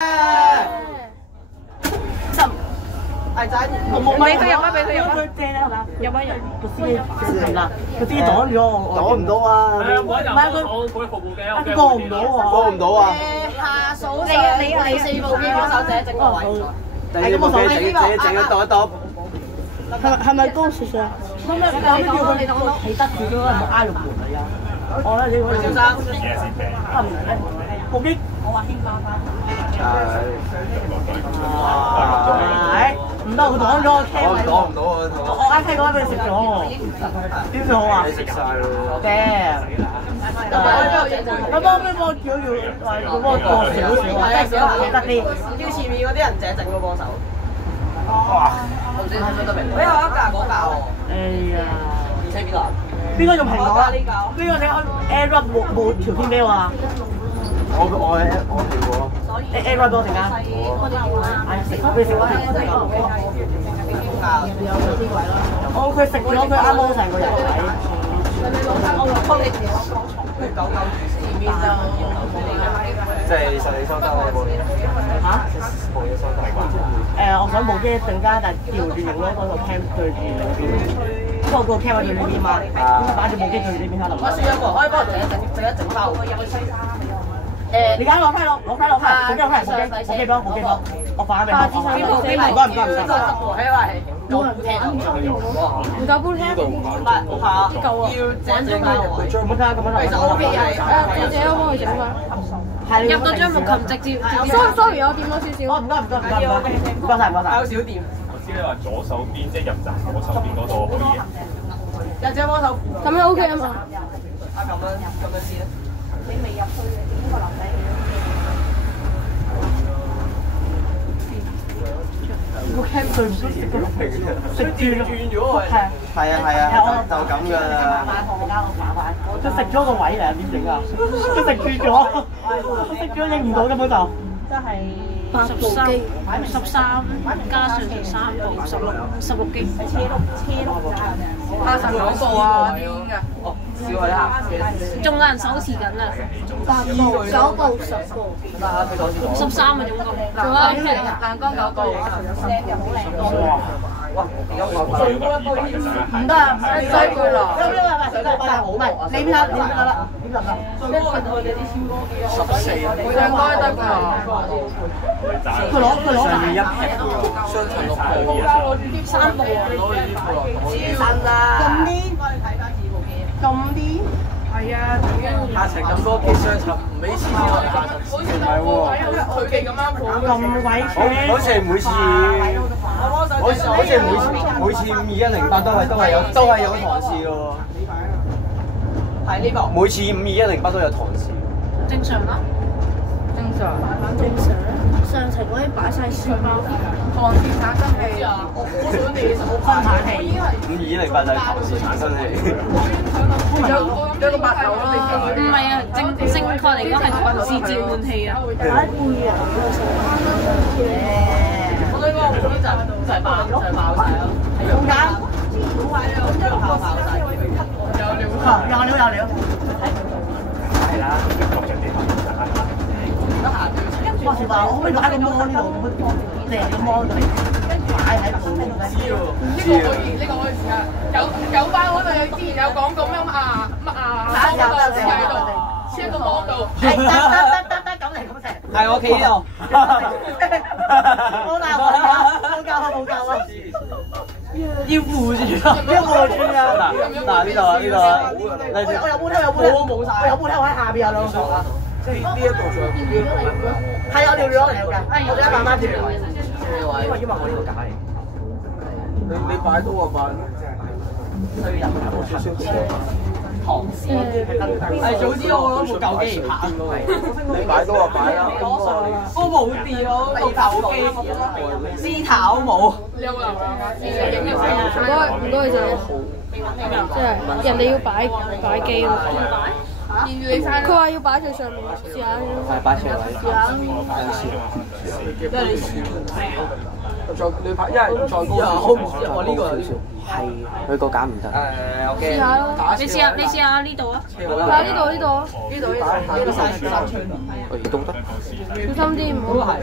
係仔，俾佢入啊！俾佢入啊！正啦係嘛？入啊入！個司機係啦，個司機擋咗我，擋唔到啊！唔係佢過唔到喎，過唔到啊！下數你四部機嗰手者整個位，第二部機整一度一度。係咪高少少啊？咁你叫佢睇得住咗，唔好挨落門嚟啊！我咧你可以小心。部機我話興翻翻。唔得，佢擋咗我車位。擋唔到啊！我啱車嗰陣俾佢食咗喎，點算好啊？你食晒咯。驚。咁幫唔幫叫話幫我過少少啊？即係少少得啲。叫前面嗰啲人整整個幫手。哇！唔知聽唔聽得明？我有一架嗰架喎。哎呀！車邊度？邊個用蘋果啊？邊個你AirDrop 冇條片俾我啊？我調過咯。你 AirDrop 俾我陣間。食俾你食啦。我佢食咗佢啱啱成個人體。即係實你收得我部嘢。嚇？部嘢收得。我想部機一陣間，但係調住用咯，嗰個 cam 對住呢邊。不過個 cam 喺對呢邊嘛，咁擺住部機對住呢邊喺度。我試咗個，可以幫我整一整包。你而家攞翻，部機攞翻，部機幫，我發俾你。唔該。唔夠杯聽？唔係嚇，夠啊！要整整包。咁樣咁樣。其實 OK 係。姐姐可唔可以整翻？入到張木琴直接。sorry， 我掂多少少。唔該晒。有小店。我知你話左手邊即係入閘左手邊嗰度可以。有隻幫手。咁樣 OK 啊嘛？咁樣先啦。你未入去嘅，應該留低。個 cam 對唔住食轉咗係啊，就咁㗎啦。佢食咗個位嚟點整啊？佢食住咗，影唔到根本就。真係13加上3部16機。89部啊，邊㗎？少佢啦。仲有人手持緊啊！9部10部13啊，總共。仲有欄杆9部。哇！唔得啊！西貝羅，唔係你邊啦？點啦？14應該得㗎。佢攞上面一撇雙層6部。3部。咁啲？係啊，下層咁多機上層唔俾錢嘅下層。唔係喎。佢哋咁啱好。咁鬼好似係每次5210都係有堂試嘅喎。係呢個。每次5210都有堂試。正常啦。上層嗰啲擺晒書包。唐氏產生器啊！我想你好分產器。5210就係唐氏產生器。有個白頭咯。唔係啊，正確嚟講係唐氏召喚器啊。我對嗰個就係爆晒咯，係中間。有料。係啦。話時話，我可唔可以擺個摩呢度？靚嘅摩度擺喺度。呢個可以試下。有班嗰度之前有講過咩黐喺度，黐喺個摩度。係得，咁嚟咁食。係我企呢度。冇教啊！要扶住啊！嗱呢度啊！我有冇晒。我有冇睇？我喺下邊有兩個啊。即係呢一度仲有呢一度係我調咗嚟㗎，我哋一慢慢調。因為我呢個架嚟。你擺到啊擺。需要入少少錢。唐氏。係早知我攞部舊機嚟拍。你擺到啊擺啦。我冇電我部舊機，絲頭冇。你有冇留啊？唔該就即係人哋要擺機啊嘛。佢話要擺最上面，試下。係擺斜位。試下。你拍，因為再高。我呢個有啲少。係，佢個架唔得。試下咯，你試下呢度啊。呢度。我移動得。小心啲唔好。咗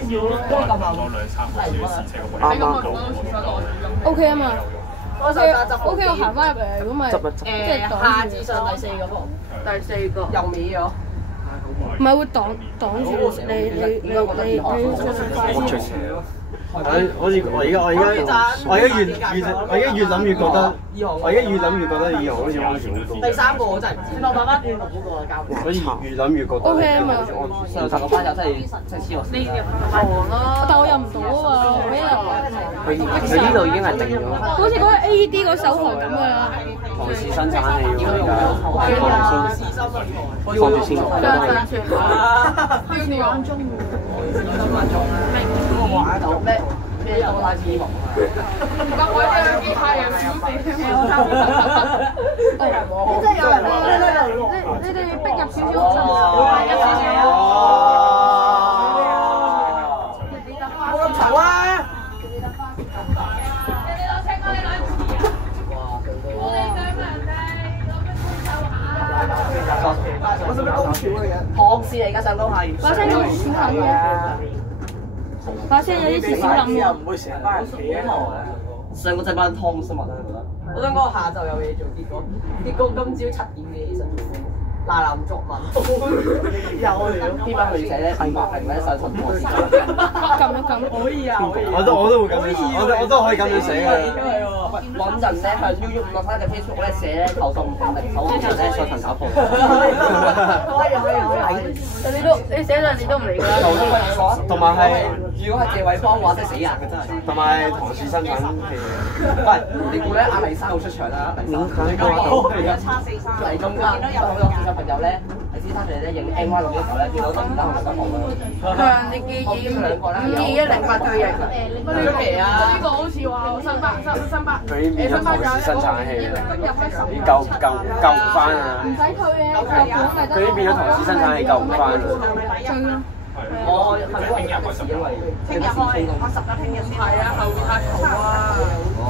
2-3個小時車個位。啱啱。 O K 啊嘛。O K 我行翻入嚟，如果咪即係下至上第四個波，第四個又尾咗。唔係會擋住你好似我而家越諗越覺得，我而家越諗越覺得以後好似安全好多。第三個我真係唔知，我慢慢轉六嗰個教。所以越諗越覺得 O K 啊嘛。上層個班友真係黐我線。但我入唔到啊嘛，我一入。佢呢度已經係定咗。好似嗰個 A D 嗰手台咁㗎啦。唐氏生產器喎，而家放住先。咩多拉斯王啊？咁我哋機械人小姐。即係有人你哋逼入少少。冇咁嘈啊！我使唔使高潮嚟嘅？唐氏嚟㗎，上到係。把聲有啲小冧嘅。把聲有啲小冧嘅。唔會成班人企喺度。上個禮拜湯新聞啊，覺得。我想講下晝有嘢做，結果今朝7點幾起身。嗱林作文，有邊班女仔咧？係白平咧上晨課時間。撳。可以啊！我都會咁樣，我都可以咁樣寫嘅。揾人咧向 UU563嘅 Facebook 咧寫咧投訴5分零手，然後咧上層打鋪。你寫兩年都唔嚟㗎啦。同埋係，如果係謝偉邦嘅話，真係死人嘅真係。同埋唐氏生產器。喂，你估咧阿黎生會出場啦？黎生黎中間，好多小朋友咧喺先生哋咧影 MY 錄嘅時候咧，見到都唔得同大家講嘅。強烈建議52108對型。出奇啊！呢個好似話新巴佢變咗唐氏生產器啦，你救唔翻啊！唔使退嘅，佢已經變咗唐氏生產器，救唔翻啊！我係嗰日嗰時因為聽日開，我10日聽日先。係啊，後面太嘈啊！哦。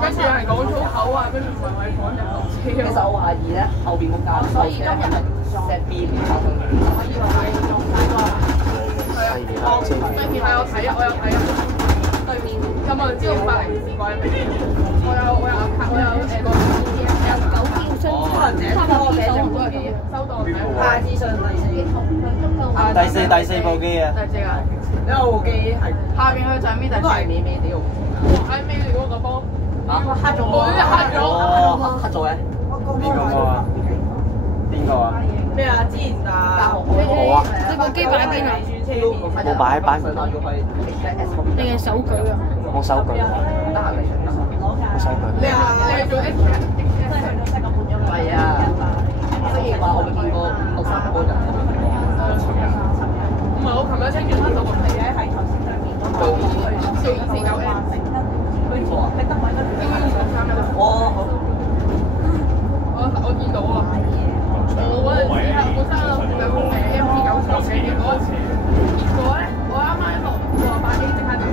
跟住又係講粗口啊，跟住上位講就落車。其實我懷疑咧後邊個教授咧係石邊教授。係啊，我有睇啊。對面有冇人知道500零試過咩？我有個收到下至上第四部機啊！第四啊！因為部機係下邊佢上邊第四。都係咩咩啲喎。係咩嚟嗰個波？黑咗我呢隻黑咗。黑咗嘅。邊個啊？邊個啊？咩啊？之前大學我啊！你部機擺邊啊？我擺喺板上。定係手舉啊？我手舉。我手舉。你係做 X 係啊。雖然話我未見過3個人。唔係，我琴日聽完黑到係喺頭先上面做4249M。邊個啊？我見到啊！我嗰陣時係本身有MP9寫嘅嗰陣時，結果咧我啱啱一落68機即刻走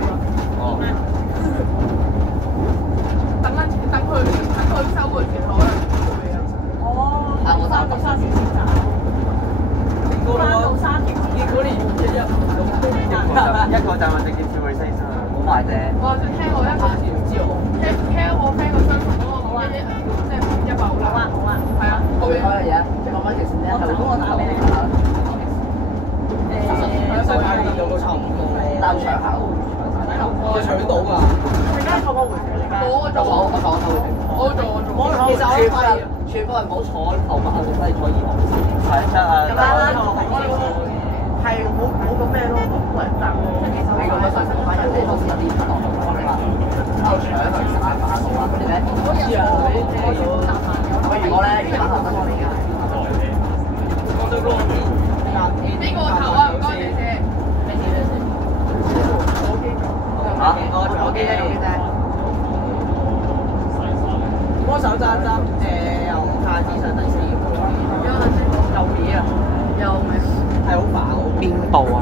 啦。等佢收嗰時可能會啊。哦，我3到3條線站。3到3條線。結果連一個站直接跳去西山，好快啫。我就聽我一個唔知喎，聽我 friend 個相同嗰個講即係100好啦。好啊。係啊。嗰樣嘢，講翻條線咧，係我打俾你㗎。西灣電腦都差唔多，但係搶下喎，我搶到㗎。陣間坐個回旋嚟㗎。我做。其實全部人唔好坐頭髮，我哋坐二號。係係冇咁咩咯，冇人爭咯。你咁樣上班人哋當時有啲唔同嘅嘛，喺度搶去散把數啊嗰啲咧。好似啊，喂，如果咧而家頭得我哋㗎。呢個頭啊，唔該謝謝。嚇！我記得啫。歌手爭由下至上第4個。有嘢啊！有咩？係好煩喎。邊部啊？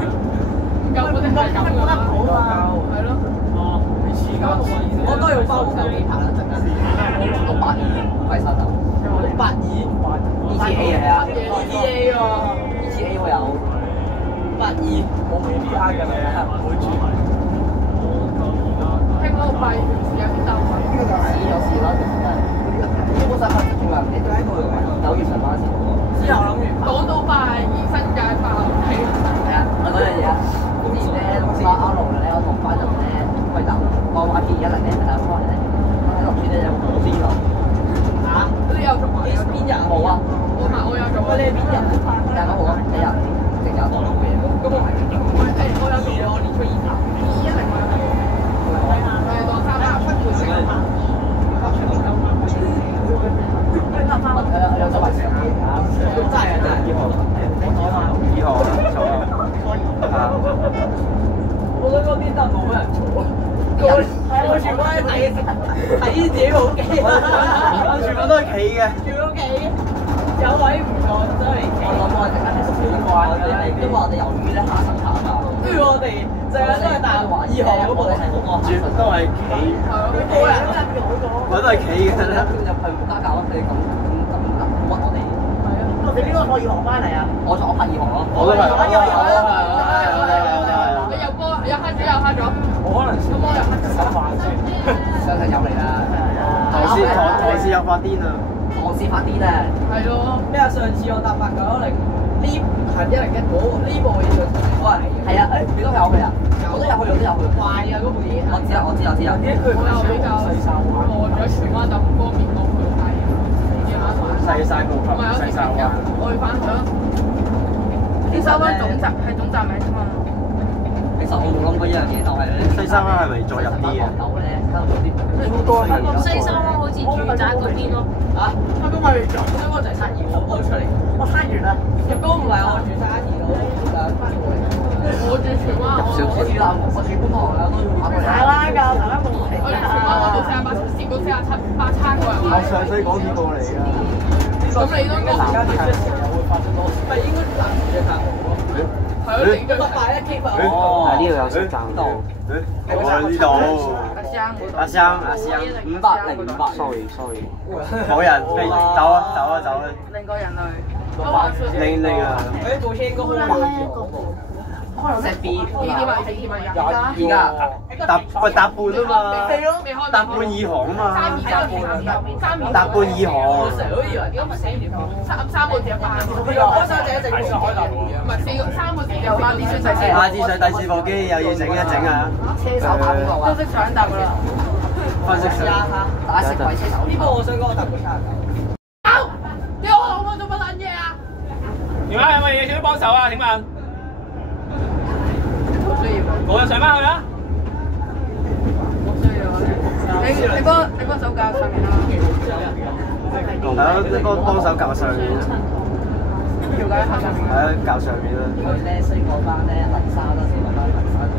夠嗰啲係咁㗎啦。係咯。我都要包手機拍啦，陣間。682貴曬就。682。ETA 係啊。ETA 喎。ETA 我有。82冇 VPI 嘅你係唔會轉。聽講8月時有啲鬥位。有事啦，基本上係仲有你都喺度9月上班先。之後諗住講到82新界爆氣。係啊，我嗰樣嘢啊，之前咧阿龍咧，我同班人咧去搭我話見一嚟咧，係幫人咧喺落邊咧有冇邊度？嚇？你有做埋？邊人冇啊？我有做。你係邊人？大家好啊，你啊，成日講到嘢，咁我係。我有做，我年初2頭。21嚟我有做。當3分半成。有做埋成日真係啊！真係。2號坐啊！我覺得嗰邊真係冇乜人坐。我全部喺睇自己部機。我全部都係企嘅。全部都企。有位唔坐真係企。我諗我哋陣間係少怪嘅，因為我哋由於咧下層下嘛。跟住我哋成日都係大2號嗰部，我哋係好過全部都係企。個人都係好過。我都係企嘅啦。入去冇家教，你咁屈我哋。你邊個坐2號翻嚟啊？我坐拍2號咯。我都係。你有歌有黑咗有黑咗。我可能咁我又黑咗。食飯先。上嚟有嚟啦。唐氏又發癲啊！唐氏發癲啊！係咯。咩啊？上次我搭890呢行101嗰呢部嘢就我係係啊，誒你都有去啊？我都有去，我都有去。壞啊嗰部嘢。我知啊，我知啊。點解佢唔係比較細曬玩？我咗荃灣就唔方便過去睇。夜晚玩。細晒部級，細晒玩。我去翻去咯。啲收翻總站係總站名啫嘛。其實我冇諗過一樣嘢，就係咧。西三灣係咪再入啲嘅？樓咧，加到啲。西三灣好似住宅嗰邊咯。嚇？香港咪香港就係7二號開出嚟。我7完啦。入高唔係我住32號，我住荃灣，我住南，我住觀塘啊，都要打過嚟。大拉㗎，大家冇睇我住荃灣，我到48，接到47，八叉過嚟。我上水港鐵過嚟㗎。咁你都應該而家啲出時又會發生多，唔係應該南住嘅客戶咯。係咯，你個快一 keep 啊！哦，呢度有食站度。我喺呢度。阿香，500。sorry。冇人飛，走啊！另個人類。拎啊！誒部車應該好慢嘅。石 B。你點啊？而家搭半啊嘛。係咯，搭半2行啊嘛。3搭半2行。我成日都以為點解唔寫住3個字一班。開手仔一直開開頭唔係3個字有班啲先細下次上第4部機又要整一整啊！車手跑邊個啊？都識搶答㗎啦。分析上。打食鬼車手。呢個我想講我搭過39。你我老母做乜撚嘢啊？點啊？有冇嘢想幫手啊？請問？我就上翻去啦。你幫手教上面啦。係啊，你幫手教上面啦。調解下上面。係啊，教上面啦。佢咧升嗰班咧泥沙啦，升嗰班泥沙嘅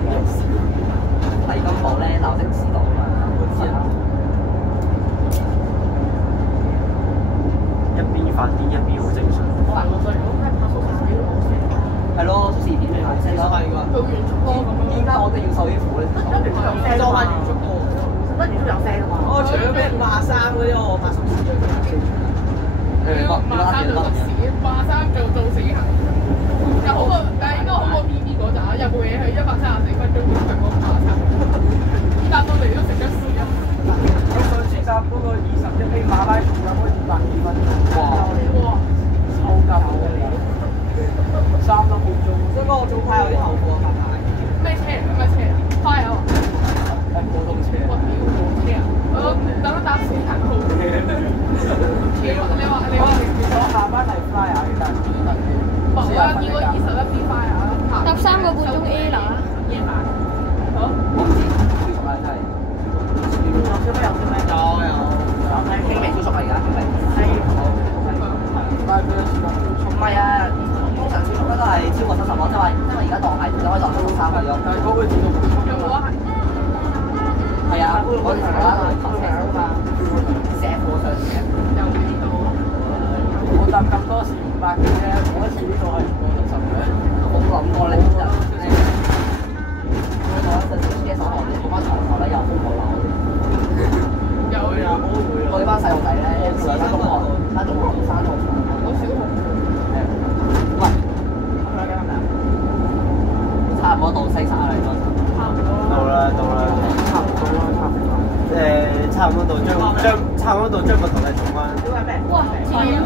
麗金寶咧，鬧的士道啊嘛。一邊發癲一邊好正常。係咯，出事點嚟？即係講係㗎。做完速波咁樣。點解我哋要受呢苦咧？裝翻原速波，乜原速有聲啊嘛？我除咗俾53嗰啲，我80時最緊53做死，53做死行。又好過，應該好過 BB 嗰陣，有部嘢係134分鐘，佢講53。但到嚟都食咗屎啊！我上次搭嗰個21A馬拉松有嗰202分鐘。哇！超級好嘅你。3粒半鐘，所以講我早排有啲後悔啊，拍牌。咩車？咩車啊？花油啊？普通車。我屌冇車啊！我等我搭死人號。你話我下班係 fly 啊，但係我有見過21啲花啊。搭3個半鐘 A 啦。夜晚。好。我唔知，超熟啊真係。有。傾未超熟啊而家傾未？唔係啊，通常超熟咧都係超過70咯，即係話因為而家當係就可以當到3個咯。但係嗰個自動有冇啊？係啊，我哋成日都係泊車啊嘛，成課上車。有呢度。我搭咁多時500嘅啫，我一次呢度係唔過70嘅。我冇諗過咧，就我嗰陣時車手學嗰班長頭咧又瘋狂鬧我哋。有。我哋班細路仔咧，上中學，翻中學到3號。我小學。喂，到啦，差唔多到差唔多到張木頭嘅重灣。哇！前面520，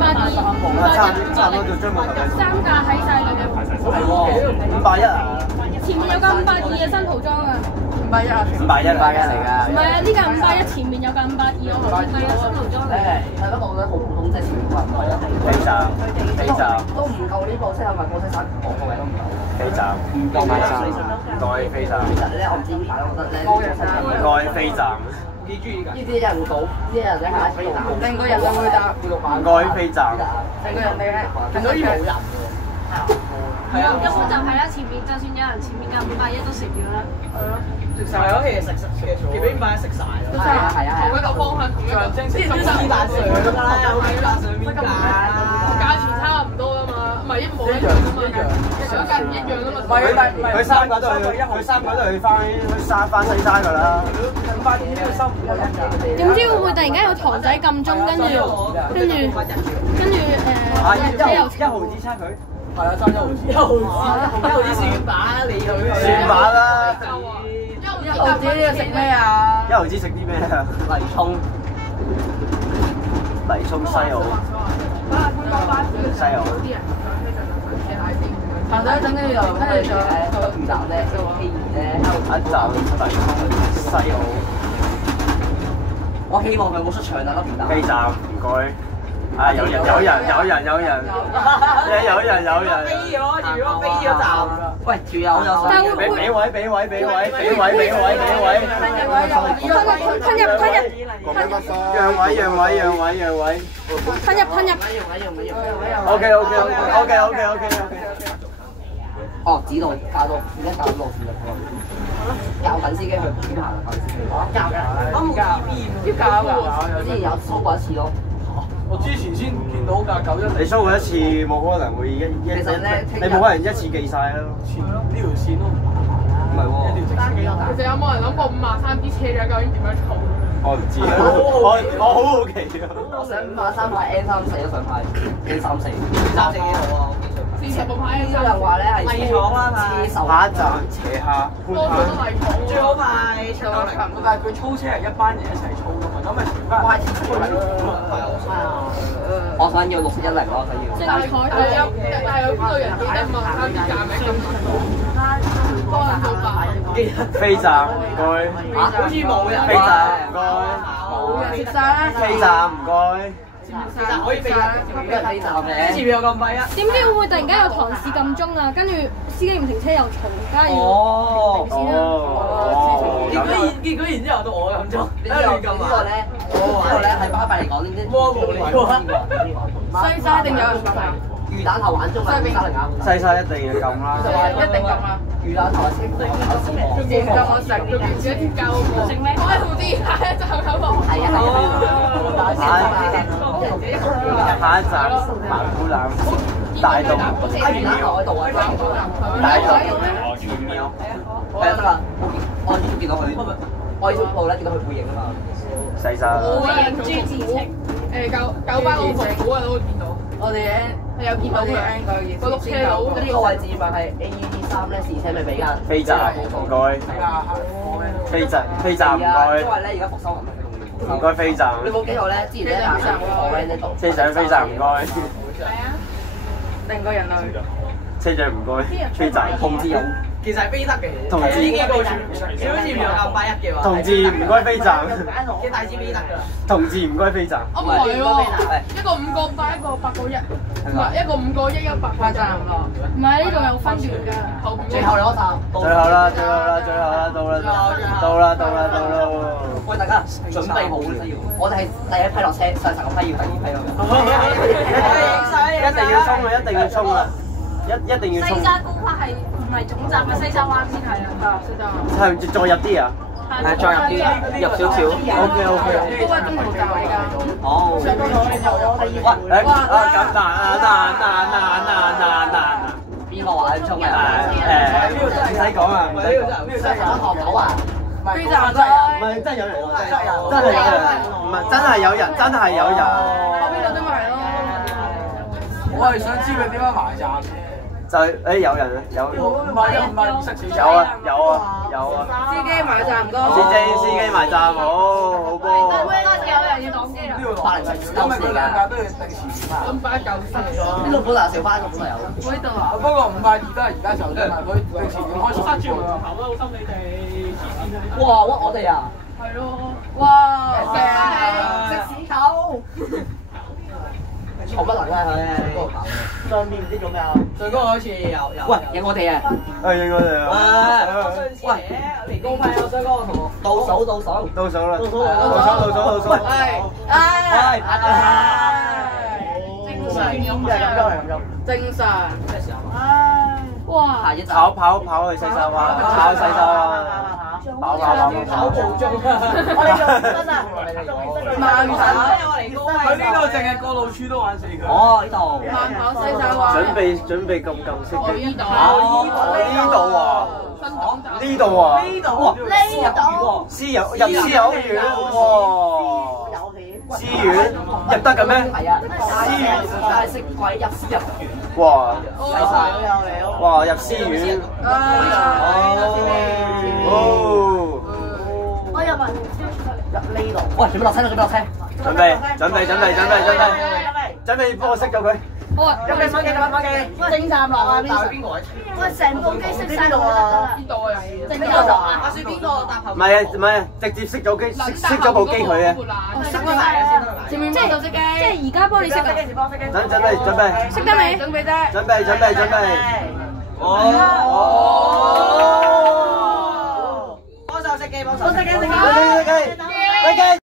差唔多到張木頭嘅。三架喺晒嗰度。係喎，510啊！前面有架520嘅新塗裝啊！510嚟㗎。唔係啊，呢架510前面有架520，我頭先睇咗新塗裝嚟。大家覺得好普通，即係前面冇人買啊！飛站都唔夠呢部車，係咪過車山個位都唔夠？飛站唔該飛站。其實咧，我唔知點解，我覺得咧，唔該飛站。呢啲人賭，呢啲人咧係一個成個人就會答，唔該飛站。成個人你係見到冇人喎。係啊，根本就係啦，前面就算有人前面架510都食咗啦。食晒咯，其實俾510食晒咯。係啊，同一個方向，同一個之前都2萬上㗎啦，有2萬上邊㗎？價錢差唔多啊嘛，唔係一模一樣啊嘛，價錢一樣啊嘛。佢三個都去翻西山㗎啦。點知會唔會突然間有堂仔撳鐘，跟住1毫子差佢。係啊，爭1毫子算把你佢。算把啦。1毫子你食咩啊？1毫子食啲咩啊？泥涌西澳。西澳。行咗一陣，跟住就2站咧，一個 K2咧，一站泥涌西澳。我希望佢冇出場啦，嗰2站。飛站唔該。啊！有人。飛咗，如果飛咗站。喂，條友有。俾位。吞入。讓位。吞入。OK。哦，指導教到而家教到路線就教緊司機去點行啊！教嘅，我冇經驗，要教㗎。之前有操過一次咯。我之前先見到架911。你 show 過一次，冇可能會你冇可能一次記晒咯。呢條線都唔係喎。其實有冇人諗過523啲車仔究竟點樣操？我唔知啊，我好好奇啊。我想523牌 N34都想派 N34，幾好啊！40部牌有人話咧係泥廠啊嘛，下一站斜下多數都泥廠喎。最好派790，但係佢操車係一班人一齊操㗎嘛，咁咪全班人一齊操我想要6010咯，想要。但係有邊個人記得523啲價名咁多人做吧？飛站唔該。好似冇人。飛站唔該。冇人食晒啦。飛站唔該。其實可以飛站嘅，前面有咁快啊！點知會唔會突然間有堂士撳鐘啊？跟住司機唔停車又嘈，梗係要停先啦。結果然之後到我撳鐘，呢個咧係巴閉嚟講，呢啲魔王嚟㗎。西沙一定有人撳。魚蛋頭玩鐘啊！西沙一定要撳啦。一定撳啊！魚蛋頭先仲撳我食，仲要自己貼膠喎。食咩？我係唔知，下一站有冇？係下一站曼古蘭大道。魚蛋頭喺度啊！大道。係啊得啦，我已經見到佢，我呢條路咧見到佢背影啊嘛。西沙。冇啊！人豬自稱九班我服組啊都會見到。我哋係有見到嘅，個碌車佬。呢個位置咪係 AED3咧，試車咪比較。飛站唔該。飛站唔該。因為咧而家復修緊。唔該飛站。你冇記錯咧，之前咧行上我咧呢度。車長飛站唔該。係啊，定個人類。車長唔該。飛站通知有。其實係飛得嘅，同志呢幾個全好似唔有981嘅話。同志唔該飛站。嘅大支飛得㗎啦。同志唔該飛站。唔係喎，一個5個8，一個8個1，唔係一個5個1，一個8個站咯。唔係呢度有分段㗎。最後兩站。最後啦，到啦。喂，大家準備好啦，我哋係第一批落車，上10個批要第2批咯。一定要衝啦！一定要衝。西沙高級係唔係總站嘅西沙灣先係啊？西沙。係再入啲啊？係再入啲，入少少。OK。都係中途站嚟㗎。好。喂，咁難。邊個話你衝嘅？唔使講啊，唔使講。學狗啊？飛站唔係真係有人，唔係真係有人。邊度都咪係咯。我係想知佢點樣埋站。就誒有人啊有。唔係識小有啊有啊有啊。司機埋站哥。司機埋站好波。有人要擋機啦。今日佢兩架都要定時5塊。咁快夠晒。呢度本來小巴，呢度本來有。我呢度啊。不過5塊2都係而家就真係佢定時點開始塞住啊！跑得好心你哋，哇！屈我哋啊！係咯。哇！食屎狗！好不能啦佢。上面唔知做咩啊？最高好似有。喂，影我哋啊！影我哋啊！喂，嚟高派啊！雙哥同我倒數。倒數啦！倒數。正常。咩時候啊？哇！下一集。跑去洗手啊！跑洗手啊！跑步中啊！我哋仲真啊！慢跑。佢呢度淨係過路處都玩死佢。哦，呢度。慢跑洗手啊！準備咁色嘅。呢度。呢度啊！呢度啊！哇！私有院喎。私院入得嘅咩？係啊，私院但係食鬼入私入院。哇！細細哇！入私院。我入埋。入呢度。喂，準備落車啦！準備落車。準備幫我熄咗佢。好啊！入嚟手機，正站落啊！邊個位？喂，成部機熄晒呢度啊！呢度啊！正站落啊！阿雪邊個搭後？唔係，直接熄咗機，熄咗部機佢啊！熄咗埋啊先。前面幫手熄機，即係而家幫你熄啊！準備。熄得未？準備啫。準備。幫手熄機，熄機。